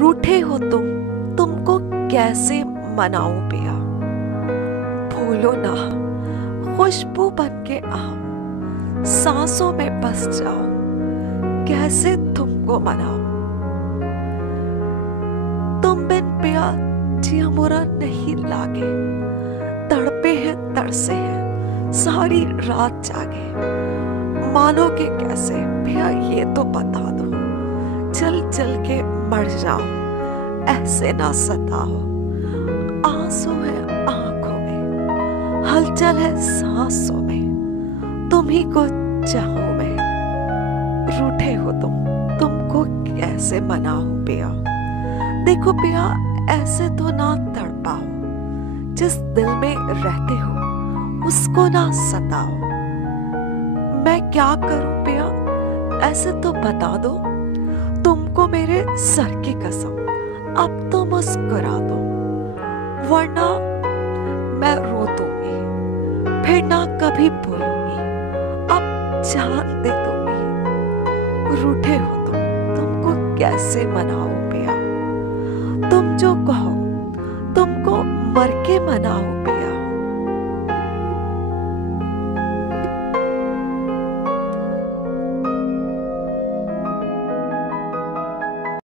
रूठे हो तुमको कैसे मनाऊं पिया। भूलो ना खुशबू बन के आओ, सांसों में बस जाओ, कैसे तुमको मनाऊं। तुम बिन पिया जिया मोरा नहीं लागे, तड़पे हैं तरसे हैं सारी रात जागे। मानोगे कैसे पिया ये तो बता दो, चल चल के मर जाओ ऐसे ना सताओ। आंसू है आंखों में, हलचल है सांसों में, तुम ही को चाहूं मैं। रूठे हो तुमको कैसे मनाऊं पिया। देखो पिया ऐसे तो ना तड़पाओ, जिस दिल में रहते हो उसको ना सताओ। मैं क्या करूं पिया ऐसे तो बता दो, तुमको मेरे सर की कसम अब तो मुस्कुरा दो, वरना मैं रो दूंगी फिर ना कभी बोलूंगी, अब जान दे दूंगी। रूठे हो तुमको कैसे मनाऊं पिया। तुम जो कहो तुमको मर के मनाऊं पिया।